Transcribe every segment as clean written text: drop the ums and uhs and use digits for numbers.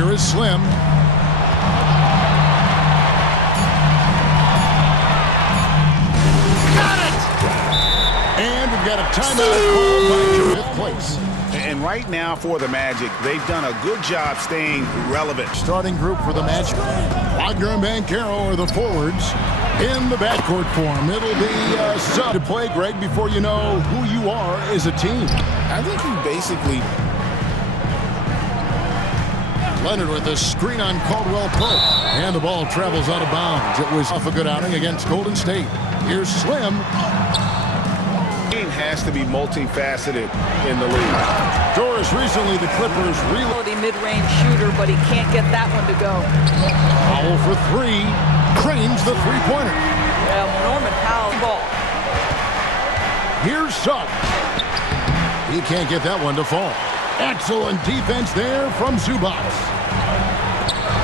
Here is Slim. Got it! And we've got a timeout called by fifth place. And right now for the Magic, they've done a good job staying relevant. Starting group for the Magic. Wagner and Banchero are the forwards. In the backcourt form, it'll be sub to play, Greg, before you know who you are as a team. I think you basically... Leonard with a screen on Caldwell Pope. And the ball travels out of bounds. It was off a good outing against Golden State. Here's Slim. Game has to be multifaceted in the league. Doris, recently the Clippers The mid-range shooter, but he can't get that one to go. Powell for three. Cranes the three-pointer. Yeah, Norman Powell ball. Here's Suggs. He can't get that one to fall. Excellent defense there from Zubac.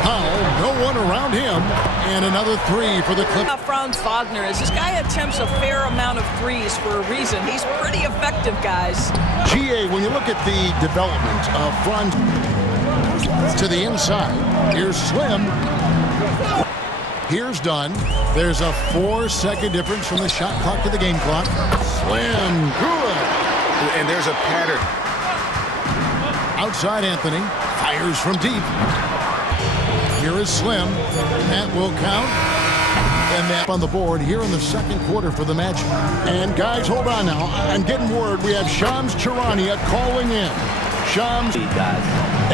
Powell, no one around him. And another three for the Clippers. Franz Wagner is this guy attempts a fair amount of threes for a reason. He's pretty effective, guys. GA, when you look at the development of Franz to the inside, here's Slim. Here's Dunn. There's a 4-second difference from the shot clock to the game clock. Slim, good. And there's a pattern. Outside Anthony, fires from deep. Here is Slim. That will count. And that on the board here in the second quarter for the Magic. And guys, hold on now. I'm getting word. We have Shams Charania calling in. Shams.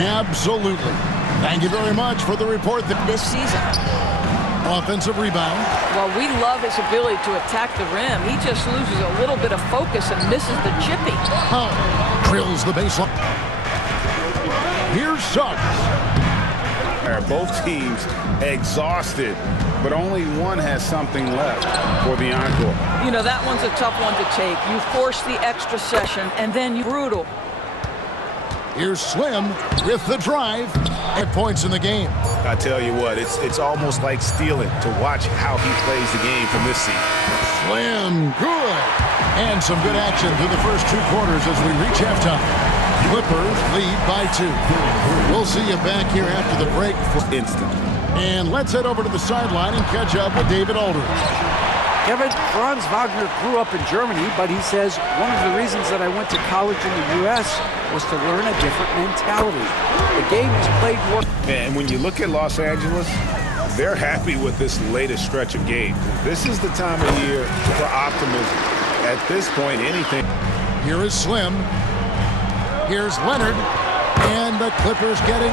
Absolutely. Thank you very much for the report. This season. Offensive rebound. Well, we love his ability to attack the rim. He just loses a little bit of focus and misses the chippy. Oh, drills the baseline. Here's Suggs. Both teams exhausted, but only one has something left for the encore. You know, that one's a tough one to take. You force the extra session, and then you brutal. Here's Slim with the drive. At points in the game. I tell you what, it's almost like stealing to watch how he plays the game from this seat. Slim, good. And some good action through the first two quarters as we reach halftime. Clippers lead by 2. We'll see you back here after the break for instant. And let's head over to the sideline and catch up with David Aldridge. Kevin, Franz Wagner grew up in Germany, but he says one of the reasons that I went to college in the U.S. was to learn a different mentality. The game is played more. And when you look at Los Angeles, they're happy with this latest stretch of games. This is the time of year for optimism. At this point, anything. Here is Slim. Here's Leonard. And the Clippers getting.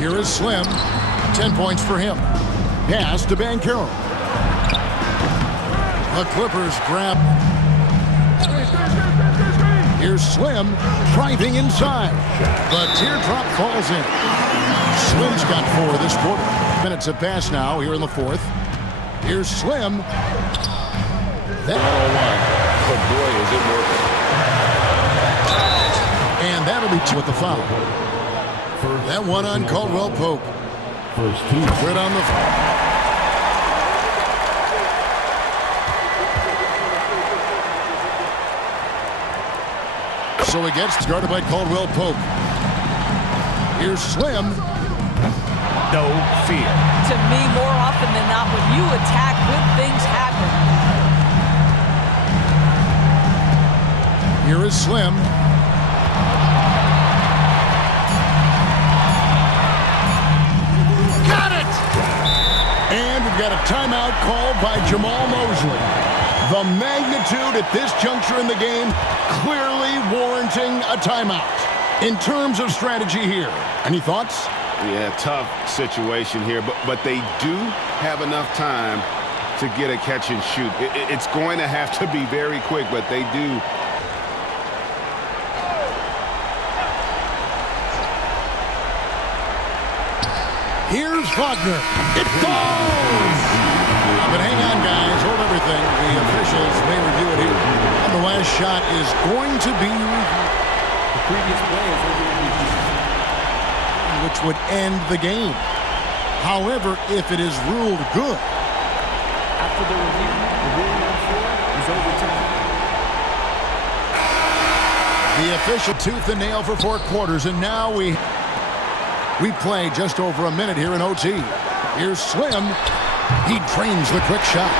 Here is Slim. 10 points for him. Pass to Banchero. The Clippers grab. Here's Slim driving inside. The teardrop falls in. Slim's got 4 this quarter. Minutes have passed now here in the fourth. Here's Slim. That 101. But boy, is it working. And that'll be 2 with the foul. That one on Caldwell Pope. First 2. Right on the. So he gets guarded by Caldwell Pope. Here's Slim. No fear. To me, more often than not, when you attack, good things happen. Here is Slim. Got it! And we've got a timeout called by Jamal Mosley. The magnitude at this juncture in the game clearly warranting a timeout. In terms of strategy here, any thoughts? Yeah, tough situation here, but they do have enough time to get a catch and shoot. It's going to have to be very quick, but they do. Here's Wagner. It falls! But hang on, guys. Hold everything. The officials may review it here. And the last shot is going to be The previous play is which would end the game. However, if it is ruled good, after the review, the ruling on 4 is overturned. The official tooth and nail for 4 quarters, and now we play just over a minute here in OT. Here's Slim. He trains the quick shot.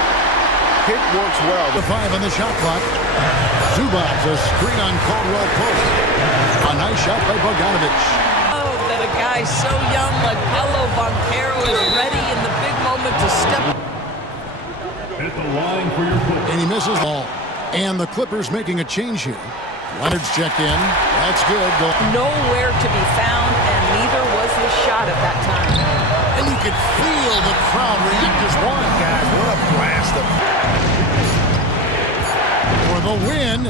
Pick works well. The 5 on the shot clock. Zubac, a screen on Caldwell post. A nice shot by Bogdanovich. Oh, that a guy so young like Paolo Banchero is ready in the big moment to step. At the line for your foot. And he misses all. And the Clippers making a change here. Leonard's checked in. That's good. Nowhere to be found, and neither was his shot at that time. And you could feel the crowd react as one. Guys, what a blast of... For the win.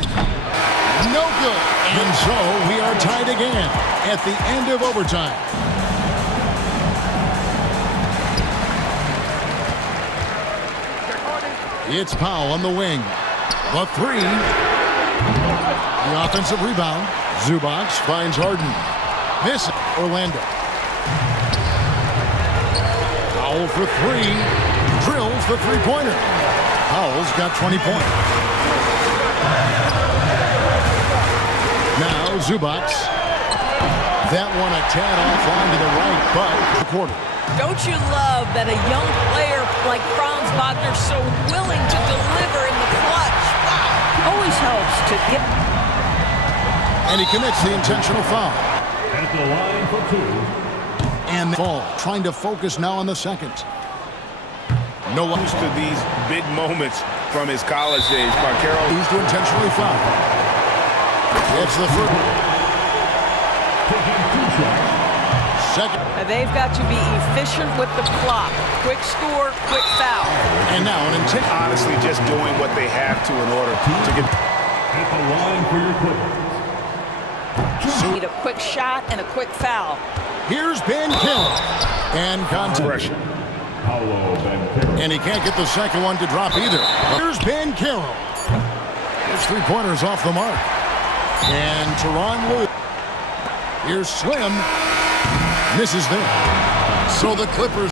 No good. And so we are tied again at the end of overtime. It's Powell on the wing. The 3. The offensive rebound. Zubac finds Harden. Miss Orlando. Powell for 3. Drills the three-pointer. Powell's got 20 points. Now Zubac. That one a tad offline to the right, but the quarter. Don't you love that a young player like Franz Wagner so willing to deliver in the clutch? Wow. Always helps to get. And he commits the intentional foul. At the line for 2. And ball trying to focus now on the second. No one Used to these big moments from his college days. Banchero used to intentionally foul. It's the first. Taking 2 shots. Second. They've got to be efficient with the clock. Quick score, quick foul. And now an intention. honestly just doing what they have to in order to get... At the line for your Clippers. Need a quick shot and a quick foul. Here's Ben Carroll. And contact. Pressure. Paolo Banchero. And he can't get the second one to drop either. Here's Ben Carroll. His three-pointers off the mark. And Tyronn Lue. Here's Slim. Misses there. So the Clippers